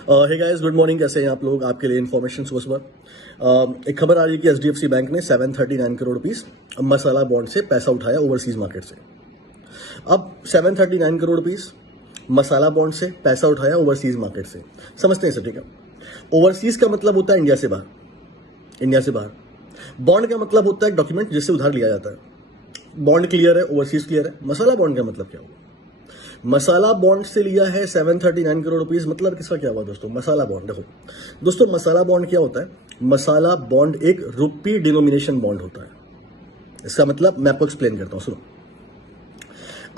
Hey guys, good morning. कैसे हैं आप लोग? आपके लिए इन्फॉर्मेशन सुबह सुबह एक खबर आ रही है कि एचडीएफसी बैंक ने 739 करोड़ रुपीस मसाला बॉन्ड से पैसा उठाया ओवरसीज मार्केट से। अब 739 करोड़ रुपीस मसाला बॉन्ड से पैसा उठाया ओवरसीज मार्केट से, समझते हैं इसे, ठीक है। ओवरसीज का मतलब होता है इंडिया से बाहर, इंडिया से बाहर। बॉन्ड का मतलब होता है एक डॉक्यूमेंट जिससे उधार लिया जाता है। बॉन्ड क्लियर है, ओवरसीज क्लियर है। मसाला बॉन्ड का मतलब क्या हुआ? मसाला बॉन्ड से लिया है 739 करोड़ रुपीस। मतलब किसका क्या हुआ दोस्तों? मसाला बॉन्ड। देखो दोस्तों, मसाला बॉन्ड क्या होता है? मसाला बॉन्ड एक रुपी डिनोमिनेशन बॉन्ड होता है। इसका मतलब मैं आपको एक्सप्लेन करता हूं, सुनो।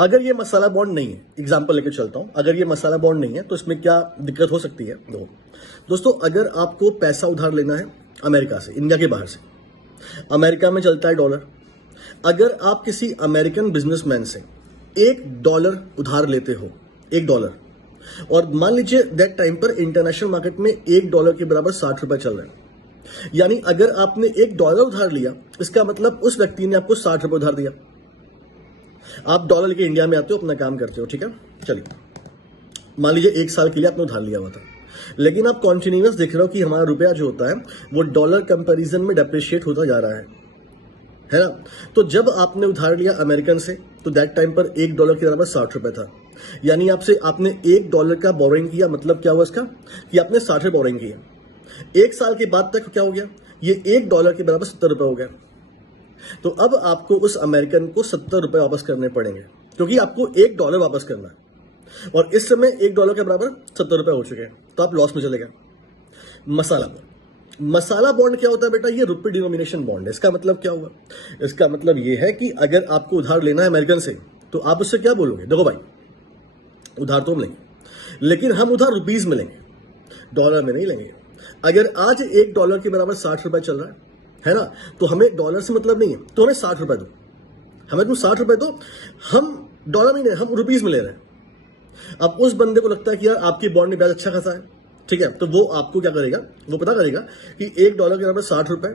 अगर ये मसाला बॉन्ड नहीं है, एग्जांपल लेके चलता हूं, अगर ये मसाला बॉन्ड नहीं है तो इसमें क्या दिक्कत हो सकती है? देखो दोस्तों, अगर आपको पैसा उधार लेना है अमेरिका से, इंडिया के बाहर से, अमेरिका में चलता है डॉलर। अगर आप किसी अमेरिकन बिजनेसमैन से $1 उधार लेते हो, $1, और मान लीजिए दैट टाइम पर इंटरनेशनल मार्केट में $1 के बराबर 60 रुपए चल रहे हैं, यानी अगर आपने $1 उधार लिया, इसका मतलब उस व्यक्ति ने आपको 60 रुपए उधार दिया। आप डॉलर लेके इंडिया में आते हो, अपना काम करते हो, ठीक है। चलिए, मान लीजिए 1 साल के लिए आपने उधार लिया हुआ था, लेकिन आप कॉन्टिन्यूअस देख रहे हो कि हमारा रुपया जो होता है वो डॉलर कंपेरिजन में डेप्रिशिएट होता जा रहा है ना। तो जब आपने उधार लिया अमेरिकन से, तो दैट टाइम पर $1 के बराबर 60 रुपए था, यानी आपने $1 का बोरिंग किया। मतलब क्या हुआ इसका? कि आपने 60 रुपए बोरिंग किया। 1 साल के बाद तक क्या हो गया? ये $1 के बराबर 70 रुपए हो गया। तो अब आपको उस अमेरिकन को 70 रुपए वापस करने पड़ेंगे, क्योंकि आपको $1 वापस करना है, और इस समय $1 के बराबर 70 रुपए हो चुके हैं, तो आप लॉस में चले गए। मसाला बॉन्ड। मसाला बॉन्ड क्या होता है बेटा? ये रुपी डिनोमिनेशन बॉन्ड है। इसका मतलब क्या हुआ? इसका मतलब ये है कि अगर आपको उधार लेना है अमेरिकन से, तो आप उससे क्या बोलोगे? देखो भाई, उधार तो हम लेंगे, लेकिन हम उधार रुपीज में लेंगे, डॉलर में नहीं लेंगे। अगर आज $1 के बराबर 60 रुपए चल रहा है ना, तो हमें डॉलर से मतलब नहीं है, तो हमें 60 रुपए दो, हमें तुम 60 रुपए दो, हम डॉलर में नहीं, हम रुपीज में ले रहे हैं। अब उस बंदे को लगता है कि यार आपकी बॉन्ड में ब्याज अच्छा खासा है, ठीक है, तो वो आपको क्या करेगा? वो पता करेगा कि $1 के बराबर 60 रुपए,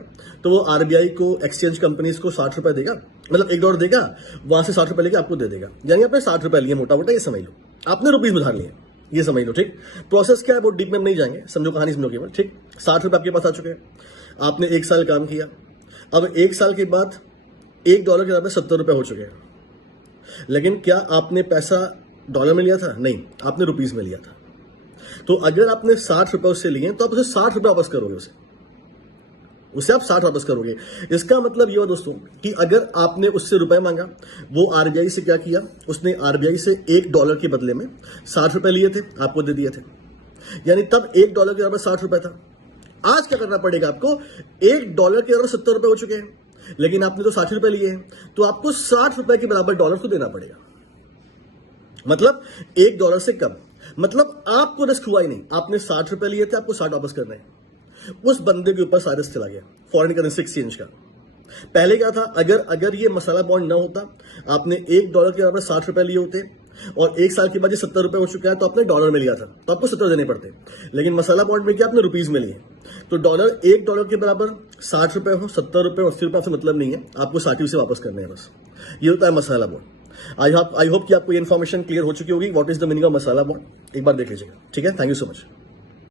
तो वो आरबीआई को, एक्सचेंज कंपनीज को 60 रुपए देगा, मतलब $1 देगा, वहां से 60 रुपए लेके आपको दे देगा। यानी आपने 60 रुपए लिए, मोटा मोटा ये समझ लो, आपने रुपीज में उधार लिए, ये समझ लो, ठीक। प्रोसेस क्या है वो डीप में हम नहीं जाएंगे, समझो कहानी समझो केवल, ठीक। 60 रुपए आपके पास आ चुके हैं, आपने 1 साल काम किया। अब 1 साल के बाद $1 के बराबर 70 रुपए हो चुके हैं, लेकिन क्या आपने पैसा डॉलर में लिया था? नहीं, आपने रुपीज में लिया था। तो अगर आपने 60 रुपए उससे लिए, तो आप उसे 60 रुपए वापस करोगे, उसे आप 60 वापस करोगे। इसका मतलब ये हुआ दोस्तों कि अगर आपने उससे रुपए मांगा, वो आरबीआई से क्या किया? उसने आरबीआई से $1 के बदले में 60 रुपए लिए थे, आपको दे दिए थे, यानी तब $1 के बराबर 60 रुपए था। आज क्या करना पड़ेगा आपको? $1 के बराबर 70 रुपए हो चुके हैं, लेकिन आपने तो 60 रुपए लिए हैं, तो आपको 60 रुपए के बराबर डॉलर को देना पड़ेगा, मतलब $1 से कम। मतलब आपको रिस्क हुआ ही नहीं, आपने 60 रुपए लिए थे, आपको 60 वापस करना है। उस बंदे के ऊपर सारा रिस्क चला गया फॉरेन करेंसी एक्सचेंज का। पहले क्या था? अगर ये मसाला बॉन्ड ना होता, आपने $1 के बराबर 60 रुपए लिए होते, और 1 साल के बाद ये 70 रुपए हो चुका है, तो आपने डॉलर में लिया था, तो आपको 70 देने पड़ते। लेकिन मसाला बॉन्ड में क्या? आपने रुपीज में लिए, तो $1 के बराबर 60 रुपए हो, 70 रुपए, 80 रुपए से मतलब नहीं है, आपको 60 से वापस करने हैं बस। ये होता है मसाला बॉन्ड। आई होप कि आपको ये इन्फॉर्मेशन क्लियर हो चुकी होगी। What is the meaning of masala bond, एक बार देख लीजिएगा, ठीक है। Thank you so much.